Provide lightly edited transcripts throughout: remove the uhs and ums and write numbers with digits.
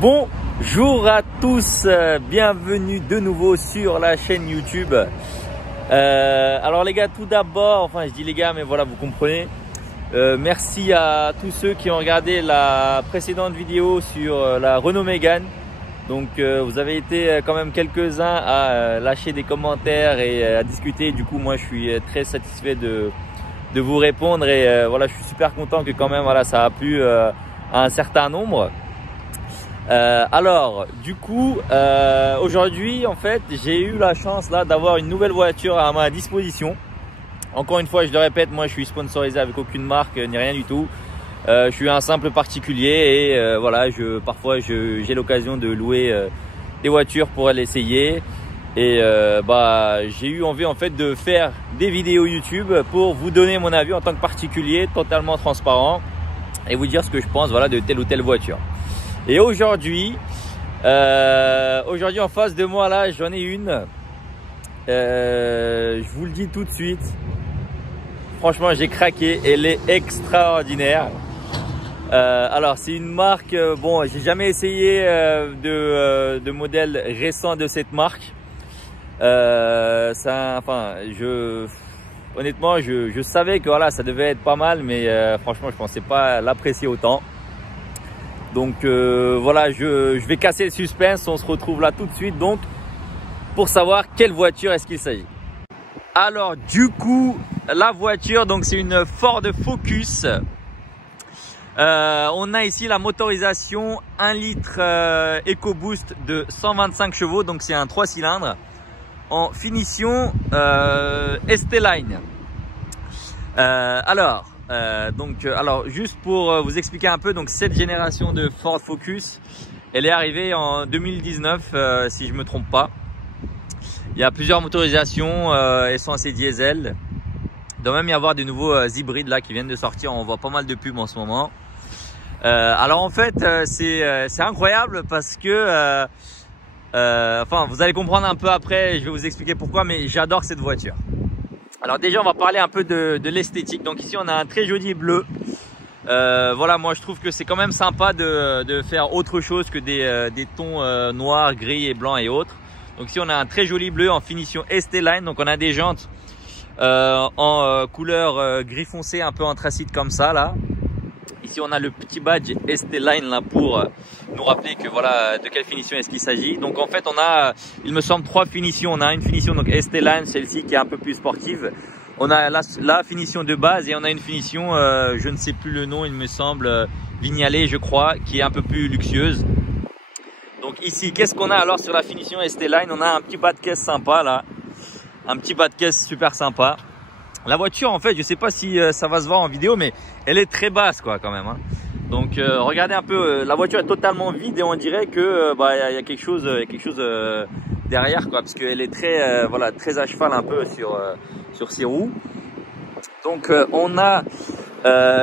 Bonjour à tous, bienvenue de nouveau sur la chaîne YouTube. Alors les gars, tout d'abord, enfin je dis les gars mais voilà vous comprenez, merci à tous ceux qui ont regardé la précédente vidéo sur la Renault Mégane. Donc vous avez été quand même quelques-uns à lâcher des commentaires et à discuter. Du coup moi je suis très satisfait de vous répondre et voilà, je suis super content que quand même voilà, ça a plu à un certain nombre. Alors du coup aujourd'hui en fait j'ai eu la chance là d'avoir une nouvelle voiture à ma disposition. Encore une fois je le répète, moi je suis sponsorisé avec aucune marque ni rien du tout. Je suis un simple particulier et voilà, parfois j'ai l'occasion de louer des voitures pour l'essayer et j'ai eu envie en fait de faire des vidéos YouTube pour vous donner mon avis en tant que particulier totalement transparent et vous dire ce que je pense voilà, de telle ou telle voiture. Et aujourd'hui en face de moi là j'en ai une, je vous le dis tout de suite, franchement j'ai craqué, elle est extraordinaire. Alors c'est une marque, bon j'ai jamais essayé de modèle récent de cette marque. Honnêtement je savais que voilà ça devait être pas mal, mais franchement je pensais pas l'apprécier autant. Donc voilà, je vais casser le suspense, on se retrouve là tout de suite donc pour savoir quelle voiture est-ce qu'il s'agit. Alors du coup la voiture donc c'est une Ford Focus. On a ici la motorisation 1 litre EcoBoost de 125 chevaux, donc c'est un 3 cylindres en finition ST-Line. Alors juste pour vous expliquer un peu, donc cette génération de Ford Focus, elle est arrivée en 2019 si je me trompe pas. Il y a plusieurs motorisations, essence et diesel. Il doit même y avoir des nouveaux hybrides là qui viennent de sortir, on voit pas mal de pubs en ce moment. Alors en fait c'est incroyable parce que vous allez comprendre un peu après, je vais vous expliquer pourquoi, mais j'adore cette voiture. Alors déjà on va parler un peu de l'esthétique. Donc ici on a un très joli bleu. Voilà, moi je trouve que c'est quand même sympa de faire autre chose que des tons noirs, gris et blancs et autres. Donc ici on a un très joli bleu en finition ST-Line. Donc on a des jantes en couleur gris foncé, un peu anthracite comme ça là. Ici on a le petit badge ST-Line là pour nous rappeler que voilà de quelle finition est-ce qu'il s'agit. Donc en fait on a, il me semble, 3 finitions. On a une finition donc ST-Line, celle-ci qui est un peu plus sportive. On a la finition de base et on a une finition, je ne sais plus le nom, il me semble, Vignale je crois, qui est un peu plus luxueuse. Donc ici qu'est-ce qu'on a alors sur la finition ST-Line? On a un petit bas de caisse sympa là, un petit bas de caisse super sympa. La voiture en fait je sais pas si ça va se voir en vidéo, mais elle est très basse quoi quand même hein. Donc regardez un peu, la voiture est totalement vide et on dirait que y a quelque chose derrière quoi, parce qu'elle est très voilà, très à cheval un peu sur ses roues. Donc on a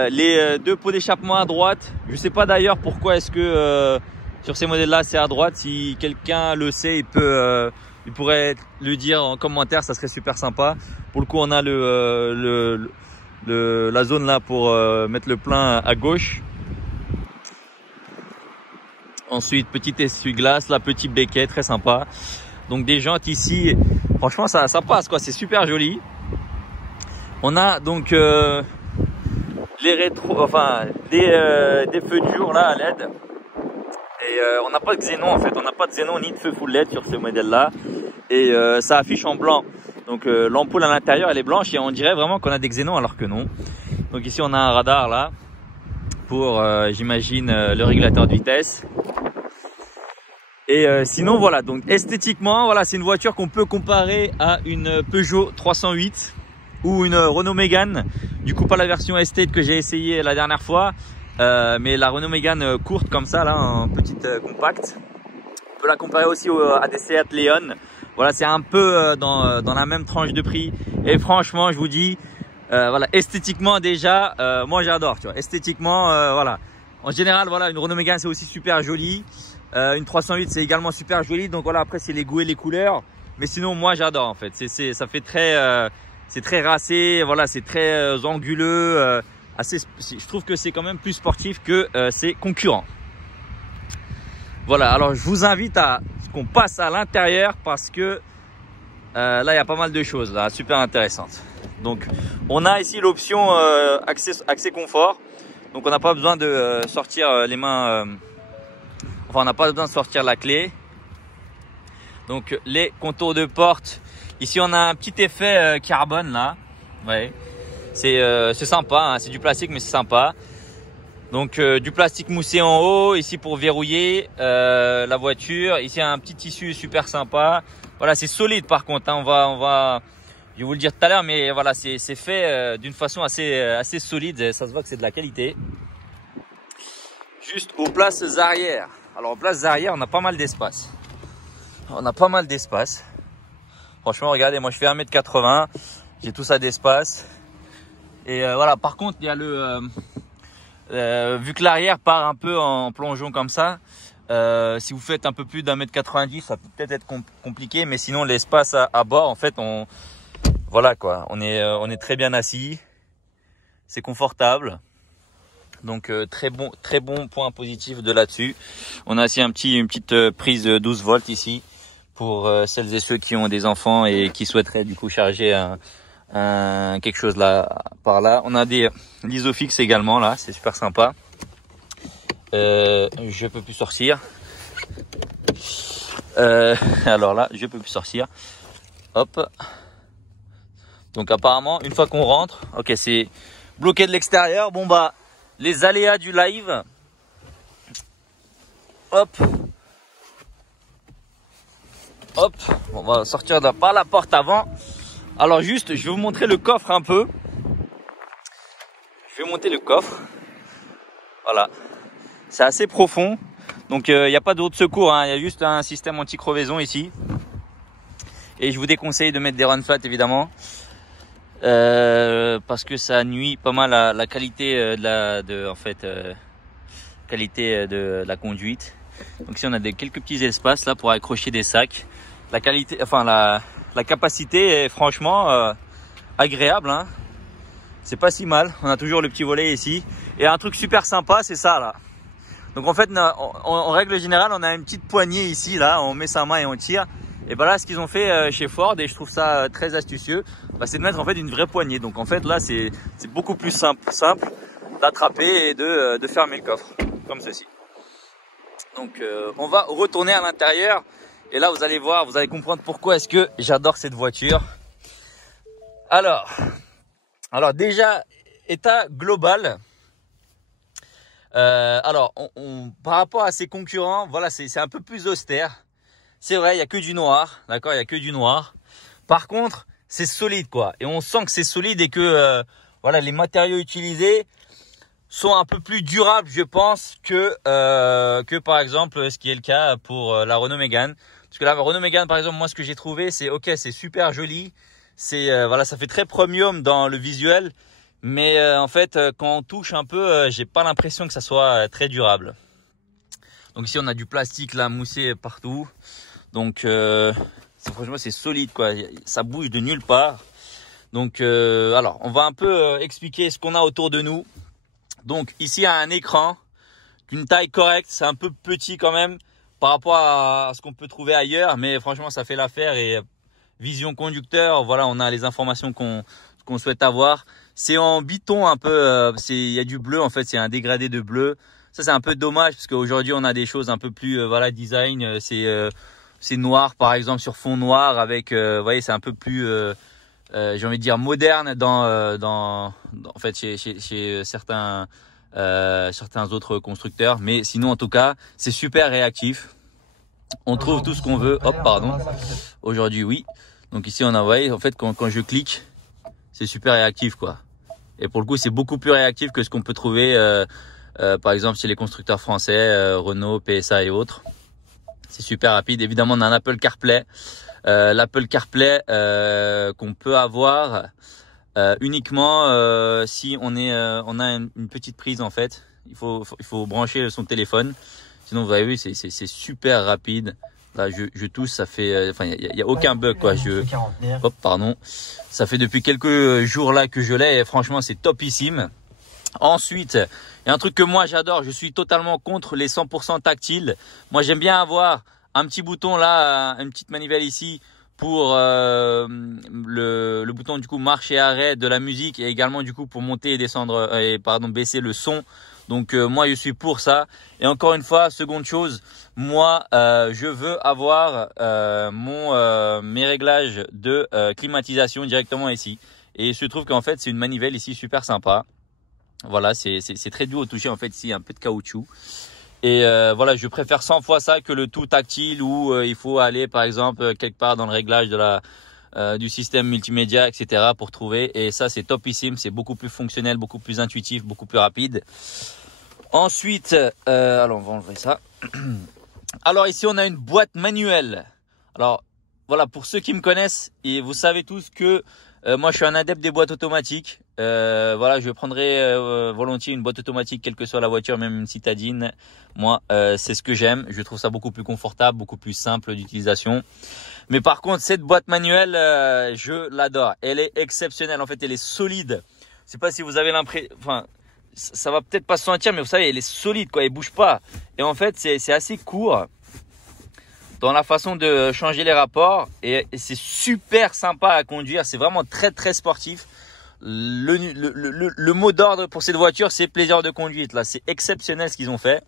les deux pots d'échappement à droite. Je sais pas d'ailleurs pourquoi est-ce que sur ces modèles là c'est à droite. Si quelqu'un le sait, il pourrait le dire en commentaire, ça serait super sympa. Pour le coup on a la zone là pour mettre le plein à gauche. Ensuite petit essuie-glace, là petit béquet très sympa. Donc des jantes ici, franchement ça passe quoi, c'est super joli. On a donc les rétros, enfin des feux de jour là à LED. Et on n'a pas de xénon en fait, on n'a pas de xénon ni de feu full LED sur ce modèle là. Et ça affiche en blanc. Donc l'ampoule à l'intérieur elle est blanche et on dirait vraiment qu'on a des xénons alors que non. Donc ici on a un radar là pour j'imagine le régulateur de vitesse. Et sinon voilà, donc esthétiquement voilà, c'est une voiture qu'on peut comparer à une Peugeot 308 ou une Renault Mégane. Du coup pas la version Estate que j'ai essayé la dernière fois, mais la Renault Mégane courte comme ça là, en petite compacte. On peut la comparer aussi à des Seat Leon. Voilà, c'est un peu dans la même tranche de prix. Et franchement je vous dis, voilà, esthétiquement déjà moi j'adore, tu vois, esthétiquement voilà. En général voilà, une Renault Mégane c'est aussi super joli. Une 308 c'est également super joli. Donc voilà, après c'est les goûts et les couleurs, mais sinon moi j'adore en fait. Ça fait très c'est très racé, voilà, c'est très anguleux, je trouve que c'est quand même plus sportif que ses concurrents. Voilà, alors je vous invite à ce qu'on passe à l'intérieur parce que là il y a pas mal de choses là, super intéressantes. Donc on a ici l'option accès confort. Donc on n'a pas besoin de sortir les mains, enfin on n'a pas besoin de sortir la clé. Donc les contours de porte, ici on a un petit effet carbone là, ouais. C'est sympa, hein. C'est du plastique mais c'est sympa. Donc du plastique moussé en haut, ici pour verrouiller la voiture. Ici un petit tissu super sympa. Voilà, c'est solide par contre, hein. On va, je vais vous le dire tout à l'heure, mais voilà, c'est fait d'une façon assez solide. Ça se voit que c'est de la qualité. Juste aux places arrière. Alors aux places arrière, on a pas mal d'espace. Franchement, regardez, moi je fais 1m80, j'ai tout ça d'espace. Et voilà, par contre, il y a vu que l'arrière part un peu en plongeon comme ça, si vous faites un peu plus d'1m90, ça peut peut-être être compliqué, mais sinon l'espace à bord, en fait, voilà quoi, on est très bien assis, c'est confortable. Donc très bon point positif de là-dessus. On a aussi une petite prise 12 volts ici pour celles et ceux qui ont des enfants et qui souhaiteraient du coup charger quelque chose là par là. On a des l'isofix également là, c'est super sympa. Je peux plus sortir. Alors là, je peux plus sortir. Hop. Donc apparemment, une fois qu'on rentre, ok, c'est bloqué de l'extérieur. Bon bah, les aléas du live. Hop. Hop. On va sortir par la porte avant. Alors juste, je vais vous montrer le coffre un peu. Je vais monter le coffre. Voilà. C'est assez profond. Donc il n'y a pas d'autre secours, hein. Il y a juste un système anti-crevaison ici. Et je vous déconseille de mettre des run flat évidemment. Parce que ça nuit pas mal à la qualité qualité de la conduite. Donc ici on a quelques petits espaces là pour accrocher des sacs. La qualité, enfin la capacité est franchement agréable, hein. C'est pas si mal. On a toujours le petit volet ici. Et un truc super sympa, c'est ça là. Donc en fait, en règle générale, on a une petite poignée ici là. On met sa main et on tire. Et ben là, ce qu'ils ont fait chez Ford, et je trouve ça très astucieux, c'est de mettre en fait une vraie poignée. Donc en fait là, c'est beaucoup plus simple d'attraper et de fermer le coffre comme ceci. Donc on va retourner à l'intérieur. Et là, vous allez voir, vous allez comprendre pourquoi est-ce que j'adore cette voiture. Alors déjà, état global. Alors, par rapport à ses concurrents, voilà, c'est un peu plus austère. C'est vrai, il y a que du noir, d'accord, il y a que du noir. Par contre, c'est solide, quoi. Et on sent que c'est solide et que voilà, les matériaux utilisés sont un peu plus durables, je pense, que par exemple, ce qui est le cas pour la Renault Mégane. Parce que la Renault Mégane, par exemple, moi, ce que j'ai trouvé, c'est ok, c'est super joli. C'est voilà, ça fait très premium dans le visuel. Mais en fait, quand on touche un peu, j'ai pas l'impression que ça soit très durable. Donc ici, on a du plastique là moussé partout. Donc franchement, c'est solide quoi. Ça bouge de nulle part. Donc alors, on va un peu expliquer ce qu'on a autour de nous. Donc ici, il y a un écran d'une taille correcte. C'est un peu petit quand même par rapport à ce qu'on peut trouver ailleurs. Mais franchement, ça fait l'affaire. Et vision conducteur, voilà, on a les informations qu'on souhaite avoir. C'est en biton un peu, il y a du bleu en fait, c'est un dégradé de bleu. Ça c'est un peu dommage parce qu'aujourd'hui on a des choses un peu plus voilà, design, c'est noir par exemple sur fond noir avec vous voyez, c'est un peu plus j'ai envie de dire moderne en fait chez certains autres constructeurs, mais sinon en tout cas, c'est super réactif. On trouve tout ce qu'on veut. Hop, pardon. Aujourd'hui oui. Donc ici on a, vous voyez, en fait quand je clique, c'est super réactif quoi. Et pour le coup, c'est beaucoup plus réactif que ce qu'on peut trouver, par exemple, chez les constructeurs français, Renault, PSA et autres. C'est super rapide. Évidemment, on a un Apple CarPlay. L'Apple CarPlay qu'on peut avoir uniquement si on a une petite prise en fait. Il faut brancher son téléphone. Sinon, vous avez vu, c'est super rapide. Là, je touche, ça fait, enfin, il y a aucun bug quoi. Hop, pardon. Ça fait depuis quelques jours là que je l'ai et franchement, c'est topissime. Ensuite, il y a un truc que moi j'adore, je suis totalement contre les 100% tactiles. Moi j'aime bien avoir un petit bouton là, une petite manivelle ici pour le bouton du coup marche et arrêt de la musique, et également du coup pour monter et descendre baisser le son. Donc moi je suis pour ça. Et encore une fois, seconde chose, moi je veux avoir mes réglages de climatisation directement ici. Et il se trouve qu'en fait c'est une manivelle ici super sympa. Voilà, c'est très doux au toucher, en fait ici un peu de caoutchouc. Et voilà, je préfère 100 fois ça que le tout tactile où il faut aller par exemple quelque part dans le réglage de du système multimédia, etc. pour trouver. Et ça c'est topissime, c'est beaucoup plus fonctionnel, beaucoup plus intuitif, beaucoup plus rapide. Ensuite, alors on va enlever ça. Alors ici on a une boîte manuelle. Alors voilà, pour ceux qui me connaissent, et vous savez tous que moi je suis un adepte des boîtes automatiques. Voilà, je prendrai volontiers une boîte automatique, quelle que soit la voiture, même une citadine. Moi, c'est ce que j'aime. Je trouve ça beaucoup plus confortable, beaucoup plus simple d'utilisation. Mais par contre, cette boîte manuelle, je l'adore. Elle est exceptionnelle. En fait, elle est solide. Je sais pas si vous avez l'impression, enfin, ça va peut-être pas se sentir, mais vous savez, elle est solide, quoi. Elle bouge pas. Et en fait, c'est assez court dans la façon de changer les rapports, et c'est super sympa à conduire. C'est vraiment très très sportif. Le mot d'ordre pour cette voiture, c'est plaisir de conduite. Là, c'est exceptionnel ce qu'ils ont fait.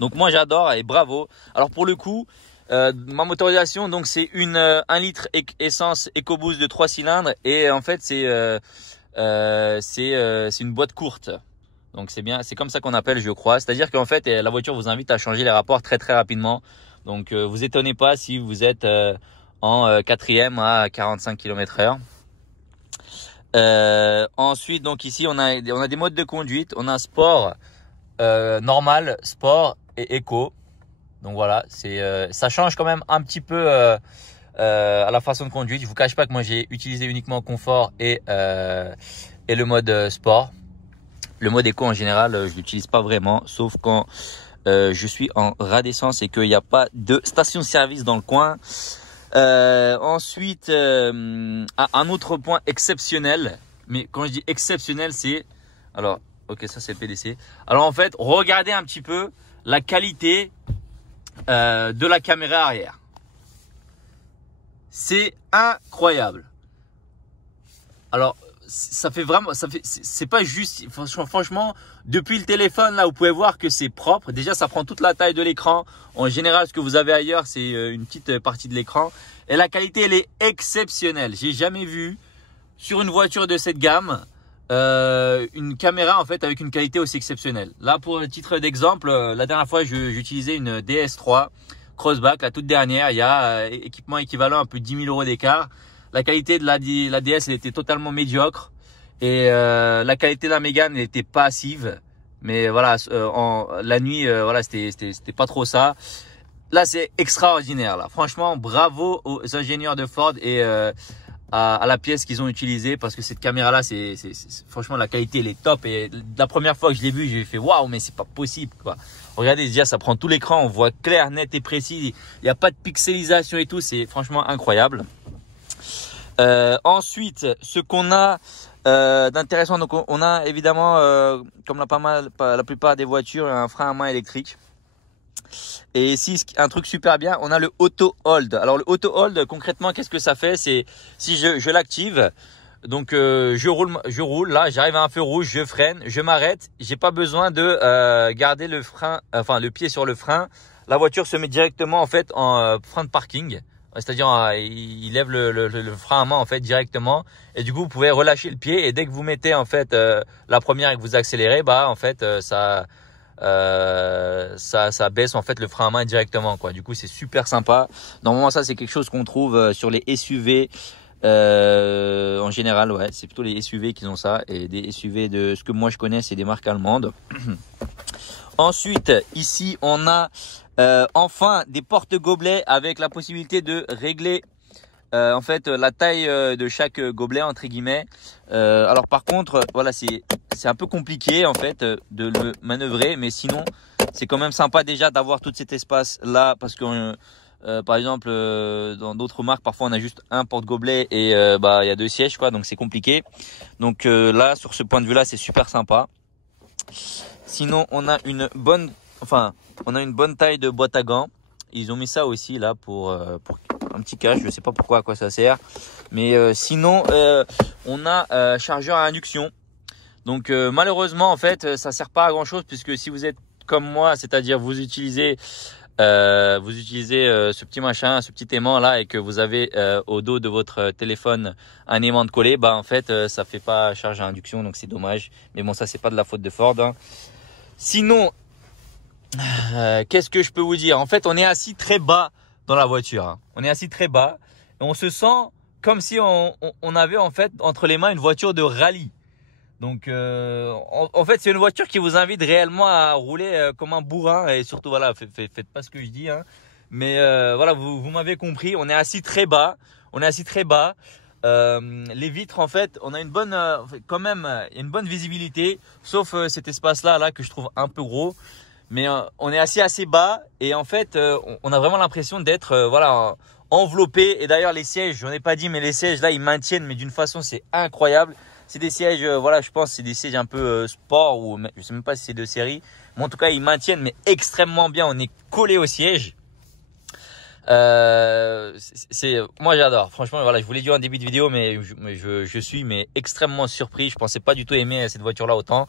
Donc moi j'adore et bravo. Alors pour le coup, ma motorisation, donc c'est une 1 litre essence EcoBoost de 3 cylindres, et en fait c'est une boîte courte. Donc c'est bien, c'est comme ça qu'on appelle, je crois. C'est-à-dire qu'en fait la voiture vous invite à changer les rapports très très rapidement. Donc vous étonnez pas si vous êtes en quatrième à 45 km/h. Ensuite, donc ici on a des modes de conduite. On a sport, normal, sport et éco. Donc voilà, ça change quand même un petit peu à la façon de conduite. Je vous cache pas que moi j'ai utilisé uniquement confort et le mode sport. Le mode éco en général, je l'utilise pas vraiment, sauf quand je suis en ras d'essence et qu'il n'y a pas de station-service dans le coin. Ensuite, un autre point exceptionnel, mais quand je dis exceptionnel, c'est, alors, ok, ça c'est le PDC. Alors en fait, regardez un petit peu la qualité de la caméra arrière. C'est incroyable. Alors, c'est pas juste, franchement, depuis le téléphone là, vous pouvez voir que c'est propre. Déjà, ça prend toute la taille de l'écran. En général, ce que vous avez ailleurs, c'est une petite partie de l'écran. Et la qualité, elle est exceptionnelle. J'ai jamais vu sur une voiture de cette gamme une caméra en fait avec une qualité aussi exceptionnelle. Là, pour le titre d'exemple, la dernière fois, j'utilisais une DS3 Crossback, la toute dernière. Il y a équipement équivalent à plus de 10 000 € d'écart. La qualité de la DS, elle était totalement médiocre, et la qualité de la Mégane, elle était passive. Mais voilà, la nuit, voilà, c'était pas trop ça. Là, c'est extraordinaire. Là, franchement, bravo aux ingénieurs de Ford et à la pièce qu'ils ont utilisée, parce que cette caméra-là, franchement, la qualité, elle est top. Et la première fois que je l'ai vue, j'ai fait waouh, mais c'est pas possible, quoi. Regardez, déjà, ça prend tout l'écran, on voit clair, net et précis. Il n'y a pas de pixelisation et tout. C'est franchement incroyable. Ensuite, ce qu'on a d'intéressant, donc on a évidemment, comme la plupart des voitures, un frein à main électrique. Et ici, un truc super bien, on a le auto hold. Alors le auto hold, concrètement, qu'est-ce que ça fait? C'est si je l'active, donc je roule, là, j'arrive à un feu rouge, je freine, je m'arrête, j'ai pas besoin de garder le frein, enfin le pied sur le frein. La voiture se met directement en fait en frein de parking. C'est-à-dire, il lève le frein à main en fait directement, et du coup vous pouvez relâcher le pied, et dès que vous mettez en fait la première et que vous accélérez, bah en fait ça baisse en fait le frein à main directement, quoi. Du coup c'est super sympa. Normalement ça c'est quelque chose qu'on trouve sur les SUV en général, ouais, c'est plutôt les SUV qui ont ça, et des SUV de ce que moi je connais, c'est des marques allemandes. Ensuite, ici on a enfin des porte-gobelets avec la possibilité de régler en fait la taille de chaque gobelet entre guillemets. Alors par contre, voilà, c'est un peu compliqué en fait de le manœuvrer, mais sinon c'est quand même sympa déjà d'avoir tout cet espace là, parce que Par exemple, dans d'autres marques, parfois on a juste un porte-gobelet et il y a 2 sièges, quoi, donc c'est compliqué. Donc là, sur ce point de vue-là, c'est super sympa. Sinon, on a une bonne taille de boîte à gants. Ils ont mis ça aussi là pour un petit cache. Je sais pas pourquoi, à quoi ça sert. Mais sinon, on a chargeur à induction. Donc malheureusement, en fait, ça sert pas à grand chose puisque si vous êtes comme moi, c'est-à-dire vous utilisez ce petit machin, ce petit aimant là, et que vous avez au dos de votre téléphone un aimant de coller, en fait ça fait pas charge à induction, donc c'est dommage. Mais bon, ça c'est pas de la faute de Ford, hein. Sinon, qu'est-ce que je peux vous dire? En fait, on est assis très bas dans la voiture, hein. On est assis très bas et on se sent comme si on avait en fait entre les mains une voiture de rallye. Donc en fait, c'est une voiture qui vous invite réellement à rouler comme un bourrin, et surtout voilà, faites pas ce que je dis, hein. Mais voilà, vous m'avez compris, on est assis très bas, les vitres, en fait, on a une bonne quand même une bonne visibilité, sauf cet espace là que je trouve un peu gros. Mais on est assis assez bas et en fait on a vraiment l'impression d'être voilà, enveloppé. Et d'ailleurs les sièges, j'en ai pas dit, mais les sièges là ils maintiennent, mais d'une façon c'est incroyable. C'est des sièges, voilà, je pense c'est des sièges un peu sport, ou je sais même pas si c'est de série, mais en tout cas ils maintiennent mais extrêmement bien. On est collé au siège. Moi j'adore, franchement. Voilà, je vous l'ai dit en début de vidéo, mais je suis extrêmement surpris. Je pensais pas du tout aimer cette voiture là autant.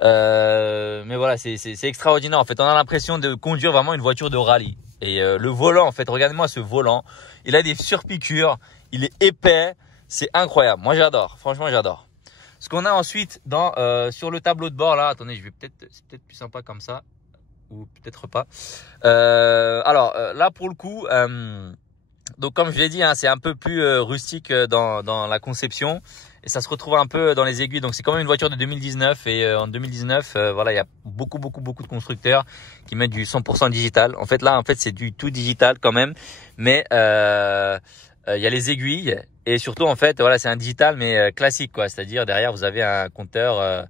Mais voilà, c'est extraordinaire. En fait, on a l'impression de conduire vraiment une voiture de rallye. Et le volant, en fait, regardez-moi ce volant. Il a des surpiqûres, il est épais, c'est incroyable. Moi, j'adore. Franchement, j'adore. Ce qu'on a ensuite sur le tableau de bord là, attendez, c'est peut-être plus sympa comme ça, ou peut-être pas. Là, pour le coup, donc comme je l'ai dit, hein, c'est un peu plus rustique dans la conception. Et ça se retrouve un peu dans les aiguilles. Donc c'est quand même une voiture de 2019. Et en 2019, voilà, il y a beaucoup de constructeurs qui mettent du 100% digital. En fait, là, c'est du tout digital quand même. Mais il y a les aiguilles. Et surtout, en fait, voilà, c'est un digital mais classique, quoi. C'est-à-dire derrière, vous avez un compteur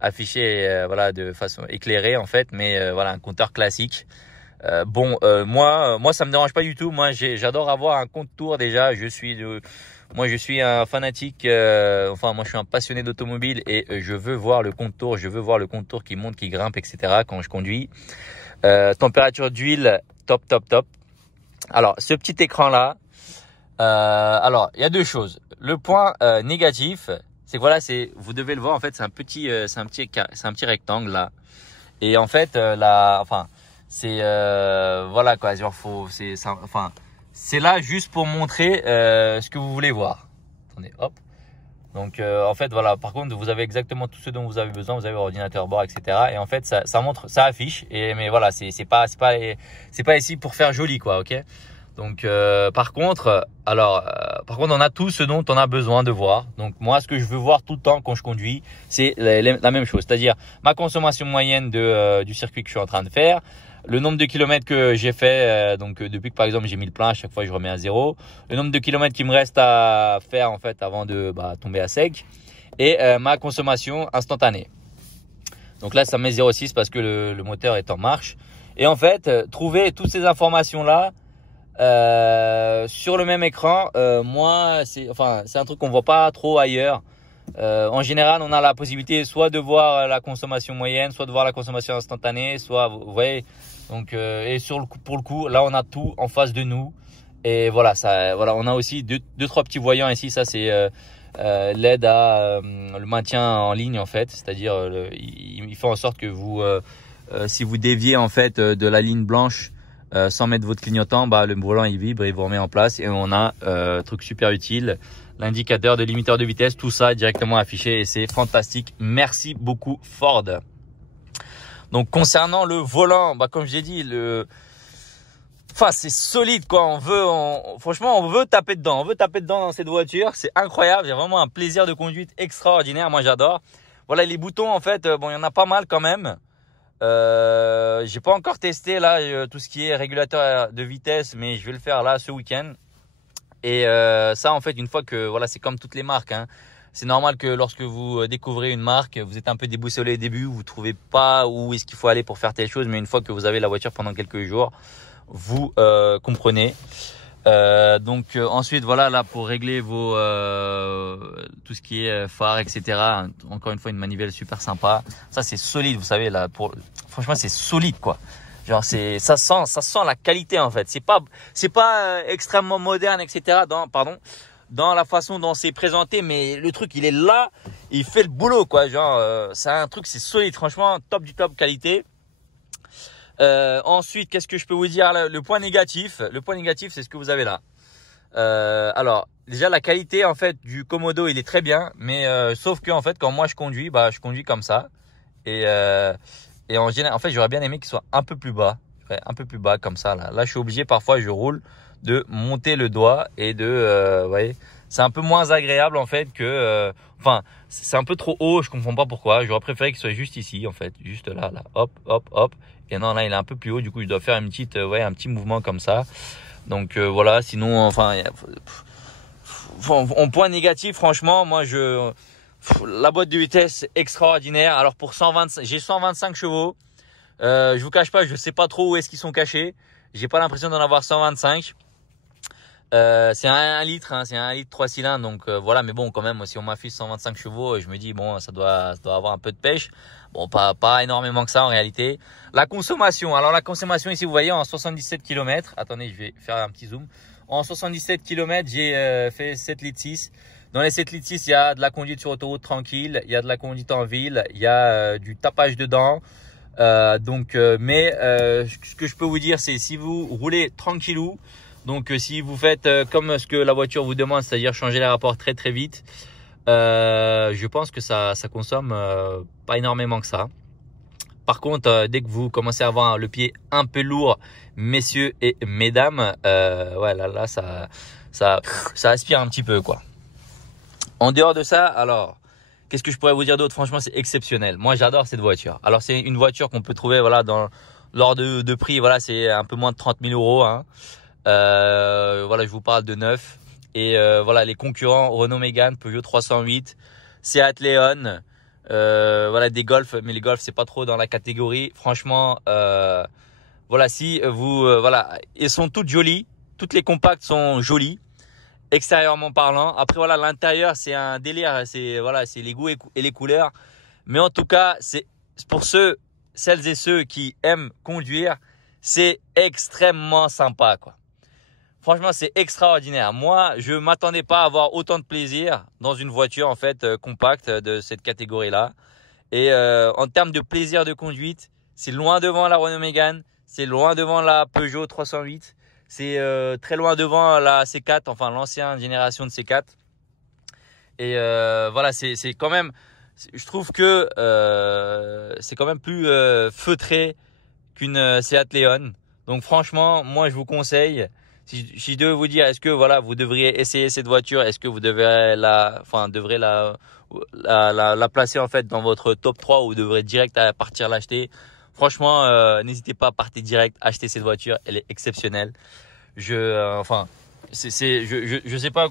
affiché voilà, de façon éclairée, en fait. Mais voilà, un compteur classique. Moi, ça me dérange pas du tout. Moi, j'adore avoir un compte tour déjà. Je suis un fanatique, moi je suis un passionné d'automobile et je veux voir le compte tour, qui monte, qui grimpe, etc. quand je conduis. Température d'huile, top. Alors, ce petit écran là, il y a 2 choses. Le point négatif, c'est que voilà, vous devez le voir, en fait, c'est un petit rectangle là. Et en fait, voilà quoi, genre c'est là juste pour montrer ce que vous voulez voir. Attendez, hop. Donc en fait voilà, par contre vous avez exactement tout ce dont vous avez besoin. Vous avez l'ordinateur bord, etc. Et en fait ça montre, ça affiche. Mais voilà, c'est pas ici pour faire joli, quoi, ok. Donc par contre on a tout ce dont on a besoin de voir. Donc moi, ce que je veux voir tout le temps quand je conduis, c'est la même chose, c'est-à-dire ma consommation moyenne du circuit que je suis en train de faire, le nombre de kilomètres que j'ai fait, depuis que par exemple j'ai mis le plein, à chaque fois je remets à 0, le nombre de kilomètres qui me reste à faire en fait avant de tomber à sec, et ma consommation instantanée. Donc là ça met 0,6 parce que le moteur est en marche. Et en fait trouver toutes ces informations là sur le même écran, moi c'est un truc qu'on voit pas trop ailleurs. En général, on a la possibilité soit de voir la consommation moyenne, soit de voir la consommation instantanée, soit, vous voyez. Donc, et pour le coup, là, on a tout en face de nous. Et voilà, on a aussi deux, trois petits voyants ici. Ça, c'est l'aide à le maintien en ligne, en fait. C'est-à-dire, il fait en sorte que si vous déviez en fait de la ligne blanche sans mettre votre clignotant, le volant il vibre et il vous remet en place. Et on a truc super utile, l'indicateur de limiteur de vitesse, tout ça directement affiché, et c'est fantastique. Merci beaucoup Ford. Donc concernant le volant, comme je l'ai dit, c'est solide, quoi. Franchement, on veut taper dedans. On veut taper dedans dans cette voiture. C'est incroyable. Il y a vraiment un plaisir de conduite extraordinaire. Moi, j'adore. Voilà, les boutons, en fait, il y en a pas mal quand même. J'ai pas encore testé là tout ce qui est régulateur de vitesse, mais je vais le faire là ce week-end. Et ça, en fait, une fois que voilà, c'est comme toutes les marques, hein. C'est normal que lorsque vous découvrez une marque, vous êtes un peu déboussolé au début, vous trouvez pas où est-ce qu'il faut aller pour faire telle chose, mais une fois que vous avez la voiture pendant quelques jours, vous comprenez. Ensuite voilà, là pour régler vos tout ce qui est phare, etc. Encore une fois, une manivelle super sympa. Ça c'est solide, vous savez là. Franchement c'est solide quoi. Genre ça sent la qualité en fait. C'est pas extrêmement moderne, etc. Dans la façon dont c'est présenté, mais le truc il est là, il fait le boulot quoi. Genre c'est un truc, c'est solide, franchement top du top qualité. Ensuite, qu'est-ce que je peux vous dire là, le point négatif, c'est ce que vous avez là. Alors déjà la qualité en fait du Komodo il est très bien, mais sauf que en fait quand moi je conduis, je conduis comme ça et en général en fait j'aurais bien aimé qu'il soit un peu plus bas, comme ça là. Là je suis obligé parfois, je roule, de monter le doigt et vous voyez, c'est un peu moins agréable en fait que c'est un peu trop haut, je comprends pas pourquoi. J'aurais préféré qu'il soit juste ici en fait, juste là, hop hop hop. Et non, là il est un peu plus haut, du coup je dois faire un petit mouvement comme ça. Donc voilà, sinon en point négatif, franchement, la boîte de vitesse extraordinaire. Alors pour 125, j'ai 125 chevaux. Je vous cache pas, je sais pas trop où est-ce qu'ils sont cachés. J'ai pas l'impression d'en avoir 125. C'est un litre, hein, c'est un litre 3 cylindres, donc voilà. Mais bon, quand même, si on m'affiche 125 chevaux, je me dis bon, ça doit avoir un peu de pêche. Bon, pas énormément que ça en réalité. La consommation, alors la consommation ici, vous voyez, en 77 km. Attendez, je vais faire un petit zoom. En 77 km, j'ai fait 7 litres 6. Dans les 7 litres 6, il y a de la conduite sur autoroute tranquille, il y a de la conduite en ville, il y a du tapage dedans. Mais ce que je peux vous dire, c'est si vous roulez tranquillou, donc si vous faites comme ce que la voiture vous demande, c'est-à-dire changer les rapports très très vite, je pense que ça consomme pas énormément que ça. Par contre, dès que vous commencez à avoir le pied un peu lourd, messieurs et mesdames, ouais là ça aspire un petit peu quoi. En dehors de ça, alors qu'est-ce que je pourrais vous dire d'autre? Franchement, c'est exceptionnel. Moi, j'adore cette voiture. Alors, c'est une voiture qu'on peut trouver voilà dans l'ordre de prix. Voilà, c'est un peu moins de 30 000 euros. Hein. Voilà, je vous parle de neuf. Et voilà, les concurrents Renault Mégane, Peugeot 308, Seat Leon, voilà des Golf. Mais les Golf, c'est pas trop dans la catégorie. Franchement, voilà, si vous, voilà, elles sont toutes jolies. Toutes les compactes sont jolies. Extérieurement parlant. Après voilà, l'intérieur c'est un délire, c'est les goûts et les couleurs. Mais en tout cas, c'est pour celles et ceux qui aiment conduire, c'est extrêmement sympa quoi. Franchement, c'est extraordinaire. Moi, je m'attendais pas à avoir autant de plaisir dans une voiture en fait compacte de cette catégorie-là. Et en termes de plaisir de conduite, c'est loin devant la Renault Mégane, c'est loin devant la Peugeot 308. C'est très loin devant la C4, enfin l'ancienne génération de C4. Et voilà, c'est quand même, je trouve que c'est quand même plus feutré qu'une Seat Leon. Donc franchement, moi je vous conseille, si je devais vous dire, est-ce que voilà, vous devriez essayer cette voiture, est-ce que vous devrez la placer en fait dans votre top 3 ou vous devrez direct à partir l'acheter. Franchement, n'hésitez pas à partir direct, acheter cette voiture, elle est exceptionnelle. Je sais pas,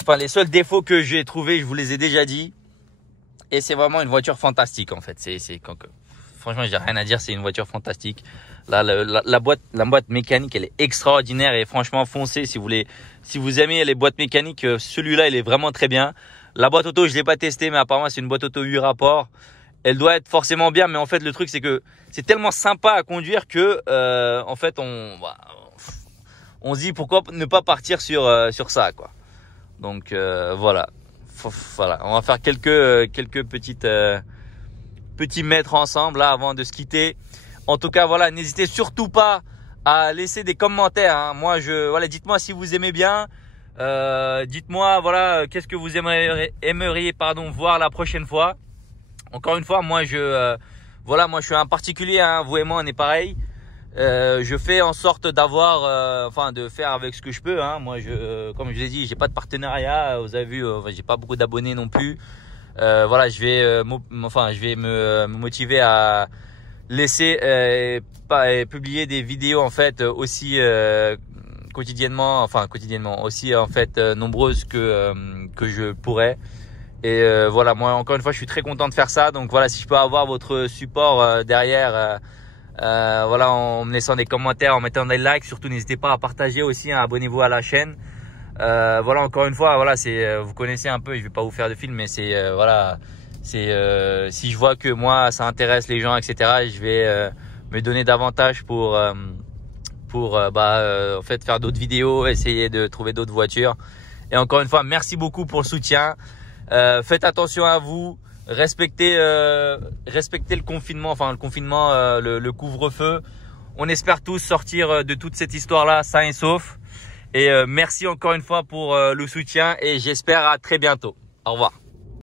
enfin les seuls défauts que j'ai trouvés, je vous les ai déjà dit. Et c'est vraiment une voiture fantastique en fait. Franchement, j'ai rien à dire, c'est une voiture fantastique. Là, la boîte mécanique, elle est extraordinaire et franchement, foncez si vous aimez les boîtes mécaniques, celui-là, il est vraiment très bien. La boîte auto, je l'ai pas testé, mais apparemment, c'est une boîte auto 8 rapports. Elle doit être forcément bien, mais en fait, le truc, c'est que c'est tellement sympa à conduire que, en fait, on se dit pourquoi ne pas partir sur ça, quoi. Donc, voilà. On va faire quelques petits mètres ensemble là avant de se quitter. En tout cas, voilà, n'hésitez surtout pas à laisser des commentaires. Hein. Moi, dites-moi si vous aimez bien. Dites-moi, voilà, qu'est-ce que vous aimeriez voir la prochaine fois. Encore une fois, moi, je suis un particulier. Hein. Vous et moi, on est pareil. Je fais en sorte d'avoir, de faire avec ce que je peux. Hein. Moi, comme je l'ai dit, j'ai pas de partenariat. Vous avez vu, j'ai pas beaucoup d'abonnés non plus. Je vais me motiver à laisser publier des vidéos en fait aussi quotidiennement, aussi en fait nombreuses que je pourrais. Et voilà, moi encore une fois, je suis très content de faire ça. Donc voilà, si je peux avoir votre support derrière Voilà, en me laissant des commentaires, en mettant des likes. Surtout, n'hésitez pas à partager aussi, hein, abonnez-vous à la chaîne. Voilà, encore une fois, voilà, vous connaissez un peu. Je vais pas vous faire de film, mais voilà, si je vois que moi ça intéresse les gens, etc. Je vais me donner davantage pour en fait faire d'autres vidéos, essayer de trouver d'autres voitures. Et encore une fois, merci beaucoup pour le soutien. Faites attention à vous, respectez le confinement, enfin le couvre-feu. On espère tous sortir de toute cette histoire-là sains et saufs. Et merci encore une fois pour le soutien et j'espère à très bientôt. Au revoir.